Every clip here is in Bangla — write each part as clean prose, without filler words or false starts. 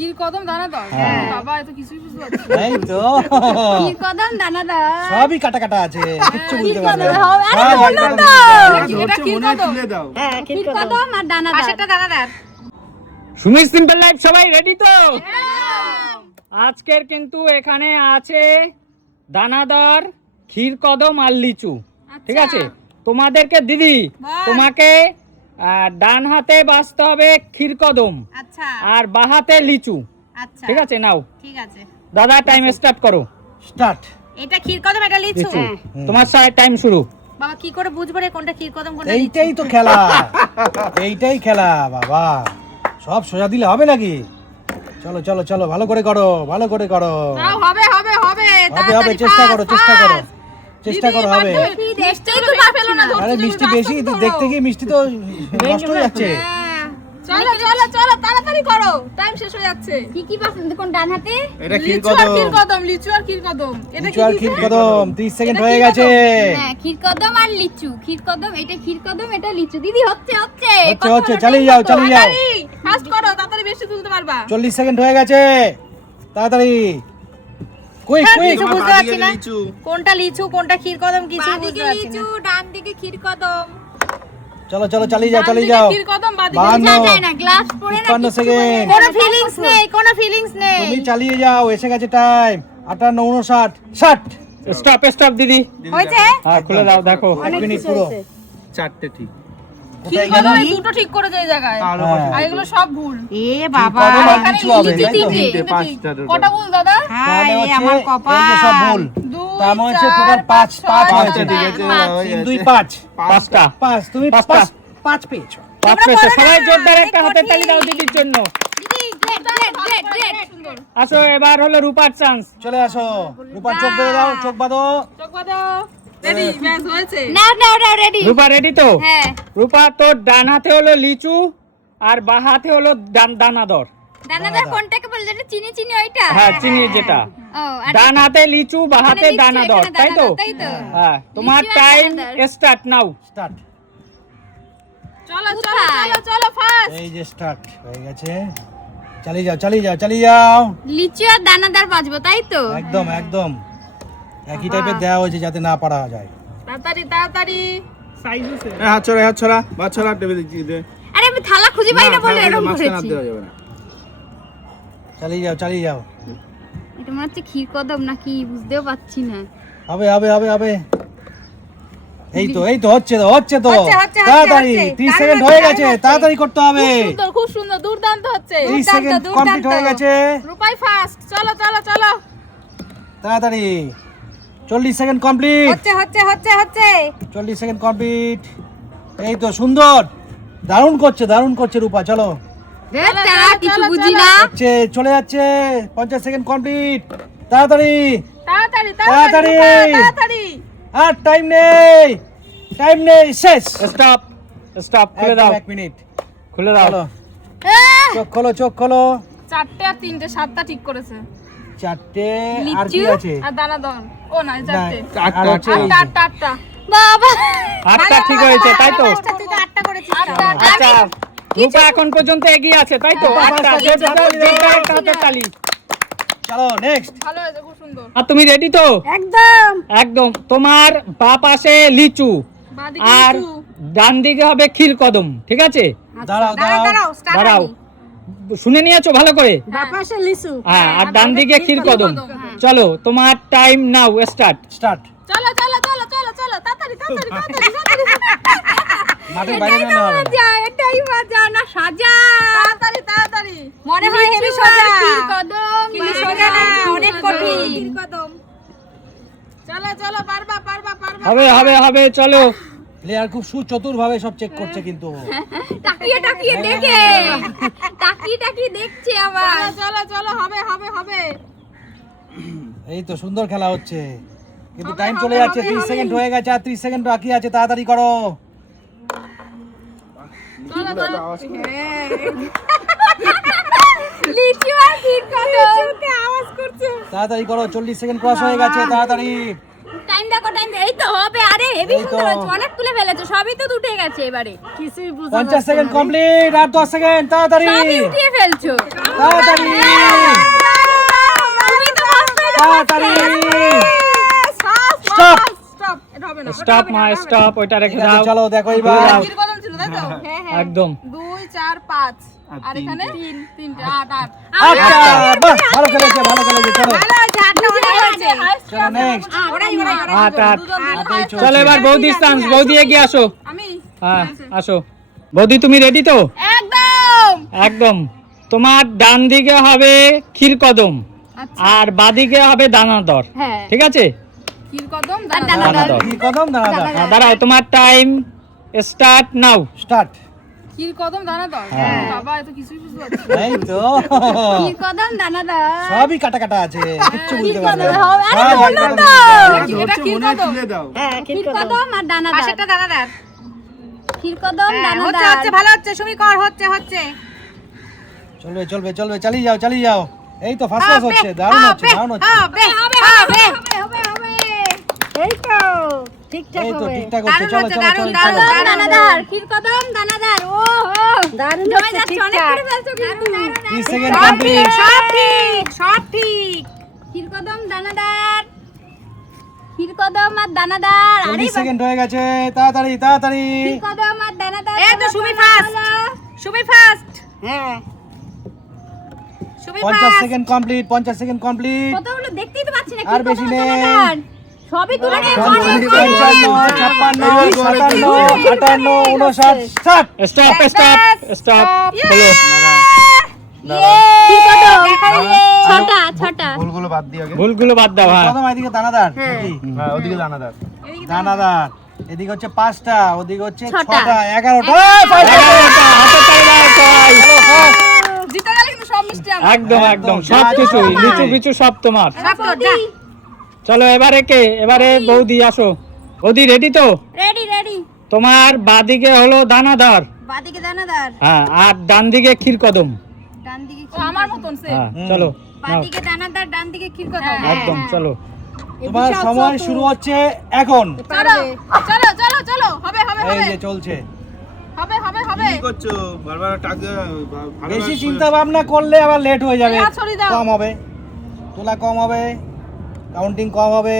ক্ষীর কদম দানাদার বাবা এত কিছুই বুঝতে পারছি এই তো ক্ষীর কদম দানাদার সবই কাটা কাটা আছে কিচ্ছু বুঝতে পারবে না এটা ক্ষীর কদম হ্যাঁ ক্ষীর কদম আর দানাদার পাশেরটা দানাদার সুমি সিম্পল লাইফ সবাই রেডি তো? আজকের কিন্তু এখানে আছে দানাদার, ক্ষীর কদম আর লিচু, ঠিক আছে? তোমাদেরকে দিদি তোমাকে ডান হাতে বাছতে হবে ক্ষীর কদম, আচ্ছা আর বাঁ হাতে লিচু, আচ্ছা ঠিক আছে? নাও ঠিক আছে দাদা টাইম স্টার্ট করো। স্টার্ট এটা ক্ষীর কদম এটা লিচু লিচু তোমার টাইম শুরু। বাবা কি করে বুঝবো রে কোনটা ক্ষীর কদম কোনটা লিচু এইটাই তো খেলা এইটাই খেলা বাবা, সব সোজা দিলে হবে নাকি? চলো চলো চলো ভালো করে করো ভালো করে করো নাও হবে হবে হবে হবে হবে চেষ্টা করো চেষ্টা করো চেষ্টা করো হবে। দেখতেই তো পা ফেলো না আরে মিষ্টি বেশি দেখতে গিয়ে মিষ্টি তো নষ্ট হয়ে যাচ্ছে। চলো চলো চলো তাড়াতাড়ি করো টাইম শেষ হয়ে যাচ্ছে কি কি বাস কোন ডান হাতে এটা লিচু আর ক্ষীর কদম লিচু আর ক্ষীর কদম এটা লিচু আর ক্ষীর কদম 30 সেকেন্ড হয়ে গেছে। হ্যাঁ ক্ষীর কদম আর লিচু, ক্ষীর কদম এটা ক্ষীর কদম এটা লিচু। দিদি হচ্ছে হচ্ছে হচ্ছে হচ্ছে চালিয়ে যাও চালিয়ে যাও। ফাস্ট করো তাড়াতাড়ি বেশি তুলতে পারবা 40 সেকেন্ড হয়ে গেছে তাড়াতাড়ি কুইক কুইক। কিছু বুঝতে পারছি না কোনটা লিচু কোনটা ক্ষীর কদম কিছু বুঝতে বাঁদিকে পারছি লিচু না ডান দিকে ক্ষীর কদম। চলো চলো চালিয়ে যাও চালিয়ে যাও। ক্ষীর কদম বাদিকে বাহান্ন, বোঝা যায় না গ্লাস পড়ে না 52 সেকেন্ড। কোনো ফিলিংস নেই কোনো ফিলিংস নেই তুমি চালিয়ে যাও এসে গেছে টাইম 58 59 60। স্টপ স্টপ দিদি, হয়েছে হ্যাঁ খুলে দাও দেখো। 1 মিনিট পুরো চারটে ঠিক ক্ষীর কদম দুটো ঠিক করে যায় জায়গায় আর এগুলো সব ভুল এ বাবা কদম আর এখানে লিচু হবে লিচু তাই তো? তিনটে। পাঁচটা কটা ভুল দাদা তাহলে হচ্ছে আমার এই কপাল যে সব ভুল। দুই, তার মানে হচ্ছে চার, টোটাল 5 ছয়, 5 পাঁচটা হয়েছে। ঠিক আছে 3 2 5 পাঁচটা 5 তুমি পাঁচটা। 5 পেয়েছো। পাঁচ পেয়েছো। সবাই জোরদার একটা হাতের তালি দাও দিদির জন্য। দিদি গ্রেট গ্রেট গ্রেট গ্রেট সুন্দর আসো এবার হলো রূপার চান্স। চলে আসো রূপার চোখ বেঁধে দাও চোখ বাঁধো। চোখ বাঁধো রেডি ব্যাস হয়েছে নাও নাও নাও রেডি রূপা রেডি তো? হ্যাঁ রূপা তোর ডান হাতে হলো লিচু আর বাঁ হাতে হলো দানাদার। দানাদার কোনটাকে বলে যেটা চিনি চিনি ওইটা হ্যাঁ চিনি যেটা। ও আর ডান হাতে লিচু বাঁ হাতে লিচু, দানাদার, এখানে তাই তো? দানাদার, তাই তো? হ্যাঁ তোমার লিচু আর টাইম দানাদার। Start now. স্টার্ট। চলো চলো কোথায়? চলো চলো ফাস্ট এই যে স্টার্ট হয়ে গেছে চালিয়ে যাও চালিয়ে যাও চালিয়ে যাও। লিচু আর দানাদার বাজবো তাই তো? একদম একদম একই টাইপের দেওয়া হয়েছে যাতে না পারা যায়। তাড়াতাড়ি তাড়াতাড়ি হাত ছড়া বা ছড়া টেবিলে দিয়ে দে। আরে আমি থালা খুঁজে পাই না বলে এরকম মাঝখানে হাত করেছি। দেওয়া যাবে না। চালিয়ে যাও চালিয়ে যাও। এটা মনে হচ্ছে ক্ষীর কদম নাকি বুঝতেও পাচ্ছি না। হবে হবে হবে হবে। এই তো হচ্ছে তো হচ্ছে তো হচ্ছে, তাড়াতাড়ি হচ্ছে। 30 টাইম সেকেন্ড হচ্ছে, হয়ে টাইম গেছে হচ্ছে। তাড়াতাড়ি করতে হবে। খুব সুন্দর দুর্দান্ত হচ্ছে 30 সেকেন্ড কমপ্লিট হয়ে গেছে রূপাই ফাস্ট চলো চলো চলো তাড়াতাড়ি 40 সেকেন্ড কমপ্লিট হচ্ছে হচ্ছে হচ্ছে হচ্ছে 40 সেকেন্ড কমপ্লিট। এই তো সুন্দর দারুণ করছে রূপা। চলো ধ্যাৎ, তারা কিছু বুঝি না। হচ্ছে চলে যাচ্ছে 50 সেকেন্ড কমপ্লিট। তাড়াতাড়ি তাড়াতাড়ি তাড়াতাড়ি। তাড়াতাড়ি আর টাইম নেই শেষ। স্টপ স্টপ, খুলে দাও 1 মিনিট খুলে দাও। চলো চোখ খোলো চারটে আর তিনটে সাতটা ঠিক করেছে চারটে আর কি লিচু আছে? আর দানাদার ও না চারটে আর হচ্ছে এই যে। আটটা আটটা বাবা আটটা ঠিক হয়েছে তাই তো? তুই তো আটটা করেছিস আচ্ছা রূপা এখন পর্যন্ত এগিয়ে আছে তাই তো? আটটা জোরদার একটা হাতের তালি। চলো নেক্সট। ভালো হয়েছে খুব সুন্দর আর তুমি রেডি তো? একদম একদম। তোমার বাঁ পাশে লিচু বাদিকে আর লিচু। ডান দিকে হবে ক্ষীর কদম, ঠিক আছে? দাঁড়াও দাঁড়াও start দাঁড়াও, হয়নি। শুনে নিয়েছো ভালো করে? বাপাশে লিচু হ্যাঁ আর ডান দিকে ক্ষীর কদম। হ্যাঁ। চলো তোমার টাইম নাও স্টার্ট। স্টার্ট। চলো চলো চলো চলো চলো তাড়াতাড়ি তাড়াতাড়ি তাড়াতাড়ি মাঠের বাইরে বেরোতে হবে না। এটাই মজা না সাজা তাড়াতাড়ি তাড়াতাড়ি মনে হয় হেভি সোজা ক্ষীর কদম কিন্তু বাবা, সোজা না, অনেক কঠিন চলো চলো পারবা পারবা পারবা হবে হবে হবে চলো। প্লেয়ার খুব সুচতুর ভাবে সব চেক করছে কিন্তু। তাকিয়ে তাকিয়ে দেখে তাকিয়ে তাকিয়ে দেখছে আবার চলো চলো চলো হবে হবে হবে এই তো সুন্দর খেলা হচ্ছে কিন্তু টাইম চলে যাচ্ছে 30 সেকেন্ড হয়ে গেছে আর 30 সেকেন্ড বাকি আছে তাড়াতাড়ি করো। চলো চলো লিচু আর ক্ষীর কদম আওয়াজ করছে তাড়াতাড়ি করো 40 সেকেন্ড ক্রস হয়ে গেছে তাড়াতাড়ি। টাইম দেখো টাইম এই তো হবে আরে হেভি এই তো। সুন্দর হচ্ছে অনেক তুলে ফেলেছো সবই তো উঠে গেছে এবারে কিছুই বুঝতে 50 সেকেন্ড কমপ্লিট আর 10 সেকেন্ড তাড়াতাড়ি সবই উঠিয়ে ফেলছো তাড়াতাড়ি স্টপ মা স্টপ, ওইটা রেখে ঠিক আছে, দাও। চলো দেখো এবার ক্ষীর কদম ছিল তাই তো একদম 2 4 5 আর এখানে 3 3টে 8 8 আচ্ছা, বাহ, ভালো খেলেছে চলো চলো নেক্সট আট আট। চলো এবার বৌদি চান্স, বৌদি এগিয়ে আসো। আমি হ্যাঁ আসো বৌদি, তুমি রেডি তো? একদম একদম। তোমার ডান দিকে হবে ক্ষীর কদম আর বাদিকে হবে দানাদর, হ্যাঁ ঠিক আছে? ক্ষীর কদম দানাদর। কি কদম দাঁড়া দাঁড়াও, তোমার টাইম স্টার্ট নাও। স্টার্ট ক্ষীর কদম দানাদার বাবা এত কিছুই বুঝতে পারছি না। এই তো ক্ষীর কদম দানাদার সবই কাটা কাটা আছে কিচ্ছু বুঝতে পারবে না আরে সব বললাম একদম তো। এটা ক্ষীর মনে হয় কদম তুলে দাও। ক্ষীর কদম আর দানাদার পাশেরটা দানাদার ক্ষীর কদম দানাদার হচ্ছে ভালো হচ্ছে সুমি কর হচ্ছে চলবে চলবে চলবে চালিয়ে যাও এই তো ফার্স্ট ক্লাস হচ্ছে দারুণ হচ্ছে হবে এই তো ঠিকঠাক এই তো হবে ঠিকঠাক হচ্ছে চলো চলো চলো কদম চলো দানাদার ক্ষীর কদম দানাদার ও দারুণ হচ্ছে ঠিকঠাক 30 সেকেন্ড কমপ্লিট সব ঠিক ক্ষীর কদম দানাদার ক্ষীর কদম আর দানাদার আরে 40 সেকেন্ড হয়ে গেছে তাড়াতাড়ি তাড়াতাড়ি ক্ষীর কদম আর দানাদার এই তো সুমি ফার্স্ট হ্যাঁ Sumi 50 second complete 50 second complete কতগুলো দেখতেই তো পাচ্ছি না আর বেশি নেই। সবই তুলে নিয়ে 55 56 57 58 59 60 স্টপ স্টপ স্টপ, হলো। ক্ষীর কদম ছটা ভুলগুলো বাদ দিয়ে আগে। ভুলগুলো বাদ দাও। হ্যাঁ কদম এদিকে দানাদার নাকি? হ্যাঁ, ওদিকে দানাদার। দানাদার এদিকে হচ্ছে 5টা ওদিকে হচ্ছে ছটা। 6টা 11টা এগারোটা, হাতে তালি দাও সবাই। জিতে গেলে কিন্তু সব মিষ্টি আমার একদম একদম একদম, সব কিছু যা, যা। লিচু বিচু সব তোমার। সব তোর যা চলো এবারে কে? এবারে বৌদি আসো। বৌদি রেডি তো? রেডি তোমার বাদিকে হলো দানাদার, বাদিকে দানাদার হ্যাঁ, আর ডান দিকে ক্ষীর কদম। ডান দিকে ও আমার মতন সে হ্যাঁ চলো নাও, বাদিকে দানাদার ডান দিকে ক্ষীর কদম একদম চলো। তোমার সময় শুরু হচ্ছে এখন চলো চলো চলো চলো হবে হবে এই হবে যে চলছে হবে হবে হবে কি করছো? বারবার টাকা ভালো বেশি লাগছে। চিন্তা ভাবনা করলে আবার লেট হয়ে যাবে এই হাত সরিয়ে দাও। কম হবে তোলা কম হবে কাউন্টিং কম হবে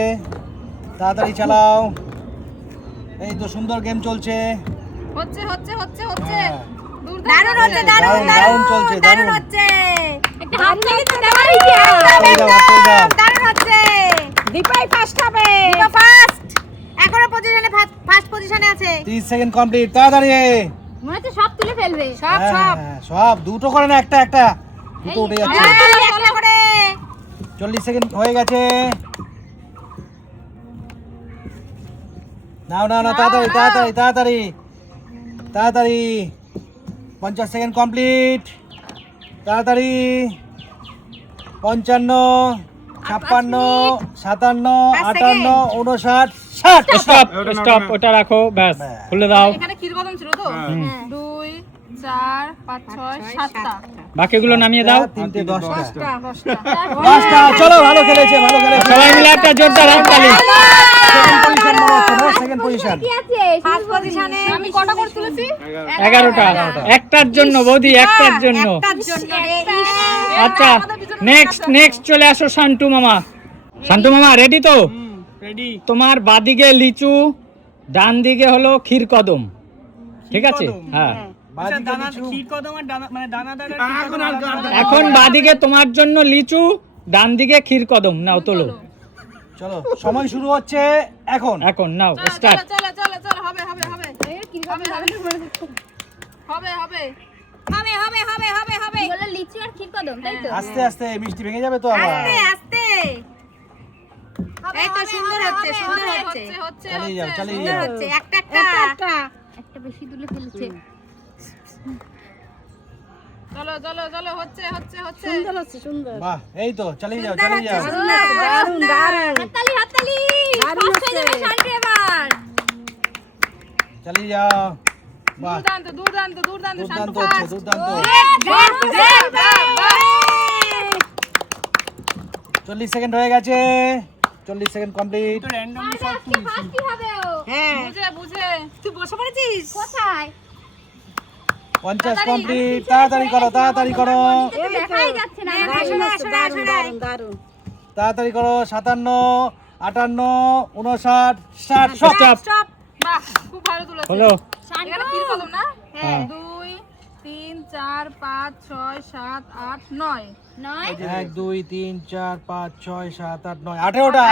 তাড়াতাড়ি চালাও এই তো সুন্দর গেম চলছে হচ্ছে হ্যাঁ। দারুণ হচ্ছে দারুণ দারুণ চলছে দারুণ হচ্ছে একটা হাত তালি তো দেওয়াই হাততালি দাও, হাততালি দাও। দারুণ হচ্ছে দীপাই ফার্স্ট হবে দীপা ফার্স্ট এখনো পজিশনে ফার্স্ট পজিশনে আছে 30 সেকেন্ড কমপ্লিট তাড়াতাড়ি মনে হচ্ছে সব তুলে ফেলবে সব সব দুটো করে না একটা একটা দুটো উঠে যাচ্ছে একটা করে 40 সেকেন্ড হয়ে গেছে নাও নাও নাও তাড়াতাড়ি তাড়াতাড়ি তাড়াতাড়ি তাড়াতাড়ি 50 সেকেন্ড কমপ্লিট তাড়াতাড়ি 55 56 57 58 59 60 স্টপ স্টপ, ওটা রাখো, ব্যাস খুলে দাও। এখানে ক্ষীর কদম ছিল তো 2 4 5 6 7টা বাকিগুলো নামিয়ে দাও। 3টে 10টা 10টা 10টা চলো ভালো খেলেছে সবাই মিলে একটা জোরদার হাততালি। সেকেন্ড পজিশন মনে হচ্ছে না সেকেন্ড পজিশন কি আছে ফার্স্ট পজিশনে আমি কটা করে তুলেছি 11টা, একটার জন্য বৌদি, একটার জন্য। একটার জন্য রে আচ্ছা নেক্সট চলে আসো শান্টু মামা। শান্টু মামা রেডি তো? রেডি। তোমার বাদিকে লিচু, ডান দিকে হলো ক্ষীর কদম, ঠিক আছে? হ্যাঁ এখন আর এখন বাদিকে তোমার জন্য লিচু, ডান দিকে ক্ষীর কদম। নাও তোলো, চলো সময় শুরু হচ্ছে এখন এখন নাও স্টার্ট। চলো চলো চলো হবে হবে হবে ক্ষীর কদম হবে হবে বলে লিচু আর ক্ষীর কদম তাই তো আস্তে আস্তে মিষ্টি ভেঙে যাবে তো আবার আস্তে এই তো সুন্দর হচ্ছে হচ্ছে চালিয়ে যাও চালিয়ে যাও হচ্ছে একটা একটা বেশি তুলে ফেলছে চলো চলো চলো হচ্ছে সুন্দর হচ্ছে সুন্দর বাহ এই তো চালিয়ে যাও চালিয়ে যাও দারুণ হাততালি ফার্স্ট হয়ে যাবে শান্তি এবার চালিয়ে যাও বাহ দুর্দান্ত দুর্দান্ত শান্ত হচ্ছে দুর্দান্ত 40 সেকেন্ড হয়ে গেছে 40 সেকেন্ড কমপ্লিট ফার্স্ট হবে ও বুঝে তুই বসে পড়েছিস কোথায় 50 কমপ্লিট তাড়াতাড়ি করো দেখাই যাচ্ছে না তাড়াতাড়ি করো 57 58, 59, 60, সব। Stop stop. বাহ, খুব ভালো তুলেছে। হলো এখানে ক্ষীর কদম না? হ্যাঁ। 2 3 4 5 6 7 8 9। 9 1 2 3 4 5 6 7 8 9 18টা।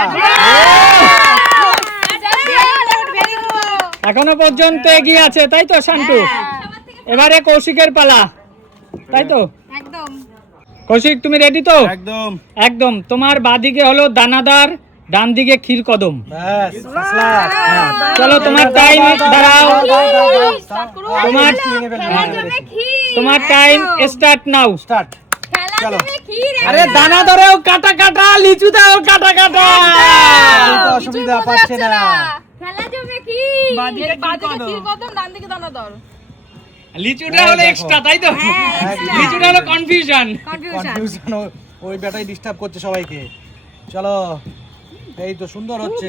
Very good. এখনো পর্যন্ত এগিয়ে আছে তাই তো শান্তু? এবারে কৌশিকের পালা তাই তো? একদম। কৌশিক তুমি রেডি তো? একদম। একদম। তোমার বাদিকে হলো দানাদার, ডান দিকে ক্ষীর কদম। ব্যাস, আসলাম। চলো তোমার টাইম দাঁড়াও, তোমার খেলা জমে ক্ষীর তোমার টাইম স্টার্ট নাও। স্টার্ট। খেলা চলো। জমে ক্ষীর আরে দানাদারেও কাটা কাটা, লিচুতেও কাটা কাটা। তো অসুবিধা পাচ্ছে না। খেলা জমে ক্ষীর বাদিকে ক্ষীর কদম, ডান দিকে দানাদার। লিচুটা হলো এক্সট্রা তাই তো? লিচুটা হলো কনফিউশন। কনফিউশন, ওই ব্যাটাই ডিস্টার্ব করছে সবাইকে। চলো, এই তো সুন্দর হচ্ছে,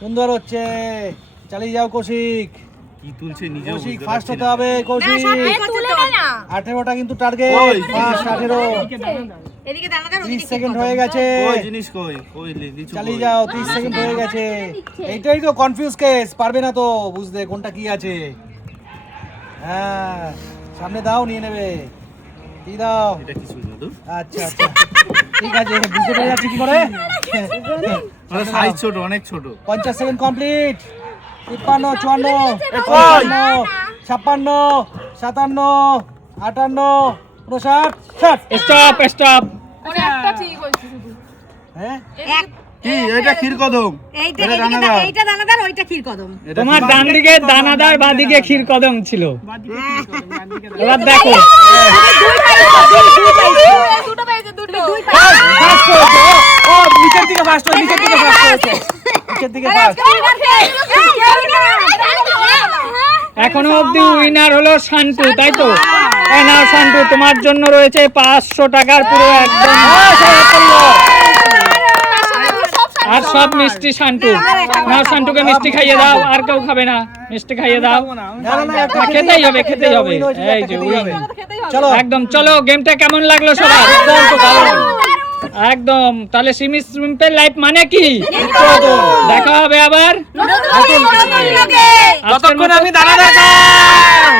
সুন্দর হচ্ছে। চালিয়ে যাও কৌশিক। কি তুলছে নিজেও কৌশিক বুঝতে ফার্স্ট পারছি হতে না। হবে। কৌশিক তুলে নে না 18টা কিন্তু টার্গেট। ওই, ফার্স্ট 18। এদিকে দানাদার, 30 সেকেন্ড হয়ে গেছে। কই জিনিস কই? কই লিচু চালিয়ে কই? যাও, 30 সেকেন্ড হয়ে গেছে। এইটাই তো কনফিউজ কেস, পারবে না তো বুঝতে কোনটা কি আছে। হ্যাঁ, সামনে দাও, নিয়ে নেবে। কি দাও? এটা কিছু দাদু। আচ্ছা আচ্ছা, ঠিক আছে, বুঝতে পেরে যাচ্ছি কি করে। আরে সাইজ ছোট, অনেক ছোট। 50 সেকেন্ড কমপ্লিট। 53, 54, 55, 56, 57, 58, 59, 60। Stop stop. ওরে একটা ঠিক হইছে শুধু। হ্যাঁ, কি এটা ক্ষীর কদম? এইটা এটা দানাদার। এইটা দানাদার, ওইটা ক্ষীর কদম। এটা তোমার ক্ষীর ডান দিকে দানাদার, বাদিকে ক্ষীর কদম ছিল। এবার দেখো দুটো পেয়েছে, দুটো। ফার্স্ট হয়েছে। ও নিচের দিকে ফার্স্ট হয়েছে, নিচের দিকে ফার্স্ট হয়েছে, নিচের দিকে ফার্স্ট। এখনো অবধি উইনার হলো শান্তু তাই তো? এই নাও শান্তু, তোমার জন্য রয়েছে 500 টাকার পুরো একদম, আর সব মিষ্টি শান্তু। নাও শান্তুকে মিষ্টি খাইয়ে দাও, আর কেউ খাবে না, মিষ্টি খাইয়ে দাও। না না না, একটা খেতেই হবে, খেতেই হবে। win হয়েছে, এই একটা যে খেতেই উইন। হবে। চলো, একদম চলো, গেমটা কেমন লাগলো সবার? একদম। তাহলে সিম্পল লাইফ মানে কি? দেখা হবে আবার। নতুন আজকের মতো আমি দানাদার।